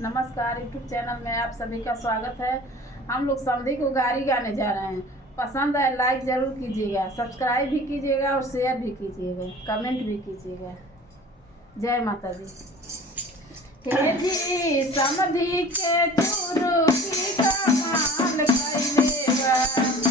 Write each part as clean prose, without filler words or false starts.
नमस्कार, YouTube channel में आप सभी का स्वागत है। हम लोग समधी को गारी गाने जा रहे हैं। पसंद है लाइक ज़रूर कीजिएगा, सब्सक्राइब भी कीजिएगा और शेयर भी कीजिएगा, कमेंट भी कीजिएगा। जय माता दी। हे जी समधी के चूरू की कमाल कइले बा।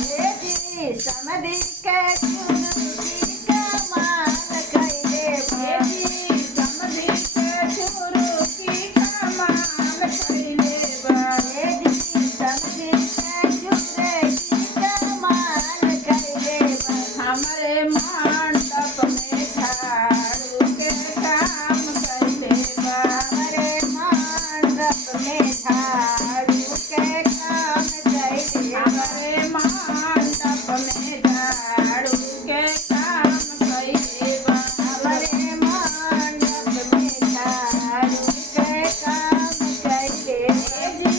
हे जी समधी के चूरू की कमाल कइले बा। हे जी समधी के चूरू की कमाल कइले बा। हे जी समधी के चूरू की कमाल कइले बा। हमरे मंडप में झाड़ू के काम कइले बा। हमरे मंडप में झाड़ू के काम कइले बा। हमरे मंडप में झाड़ू के काम कइले बा। हमरे मंडप में झाड़ू के काम कइले बा। हे जी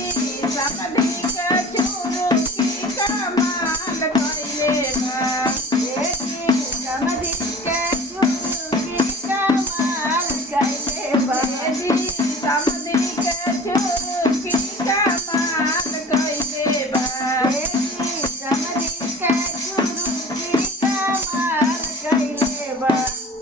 समधी के चूरू की कमाल कइले बा। हे जी समधी के चूरू की कमाल कइले बा। हे जी समधी के चूरू की कमाल कइले बा। हे जी समधी के चूरू की कमाल कइले बा।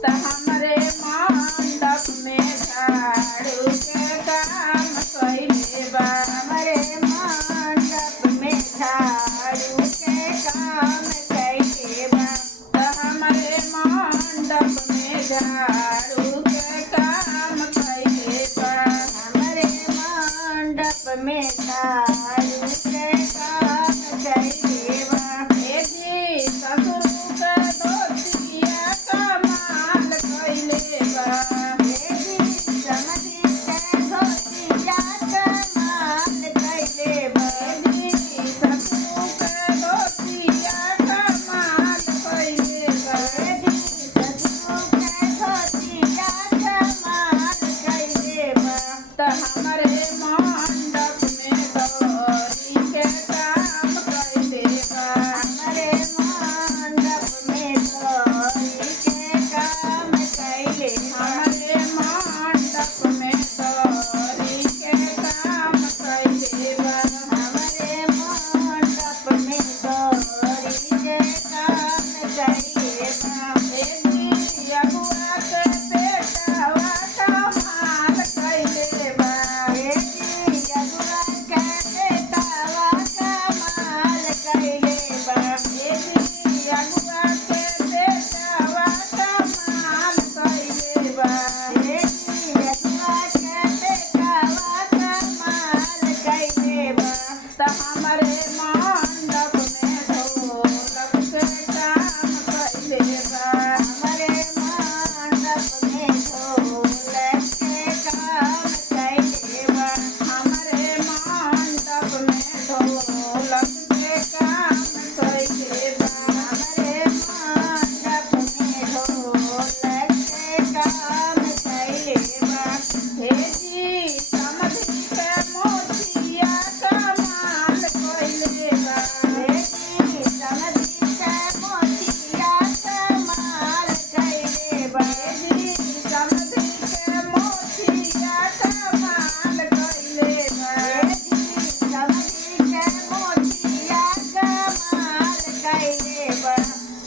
त हमरे मंडप में झाड़ू के काम कइले बा। हमरे मंडप में झाड़ू के काम कइले बा। त हमरे मंडप में झाड़ू के काम कइले बा। हमरे मंडप में झाड़ू के काम कइले बा। हे जी ससुर के दोतिया कमाल कइले बा। हे जी समधी के धोतिया कमाल कइले बा। हे जी ससुर के दोतिया कमाल कइले बा। हे जी ससुर के धोतिया कमाल कइले बा। त हमरे मंडप में दौरी के काम कइले बा। हमरे मंडप में दौरी के काम कइले बा। हमरे मंडप में दौरी के काम कइले बा। हमरे मंडप में दौरी के काम कइले बा। हे जी अगुआ के बेटवा कमाल कइले बा। हे जी अगुआ के बेटवा कमाल कइले बा। हे जी अगुआ के बेटवा कमाल कइले बा। हे जी अगुआ के बेटवा कमाल कइले बा। त हमरे मंडप में ढोलक के काम कइले बा। हमरे मंडप में ढोलक के काम कइले बा। हमरे मंडप में ढोलक के काम कइले बा। हमरे मंडप में ढोलक के काम कइले बा। हे जी समधी के मोतिया कमाल कइले बा। हे जी समधी के मोतिया कमाल कइले बा। हे जी समधी के मोतिया कमाल कइले बा। हे जी समधी के मोतिया कमाल कइले बा।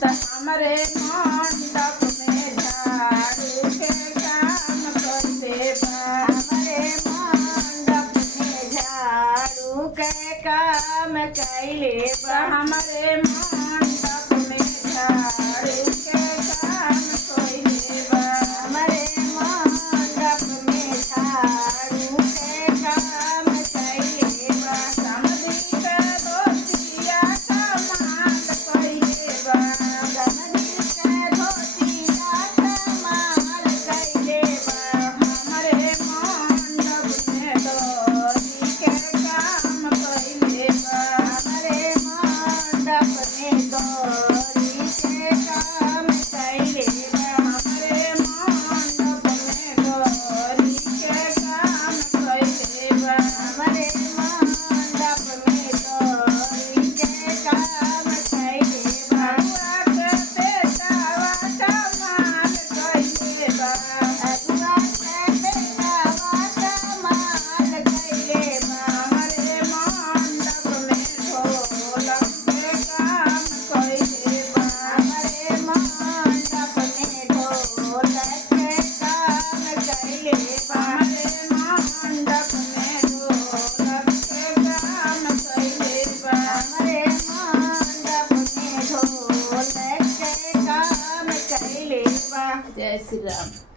त हमरे मंडप में झाड़ू के काम कइले बा। हमरे मंडप में झाड़ू के काम कइले त बा। हमरे मंडप में झाड़ू के काम कइले बा। हमरे मंडप में झाड़ू के काम कइले बा। समधी के दोतिया कमाल कइले बा। समधी के धोतिया कमाल कइले बा। हमरे मंडप में दौरी के काम कइले बा। हमरे मंडप श्री राम।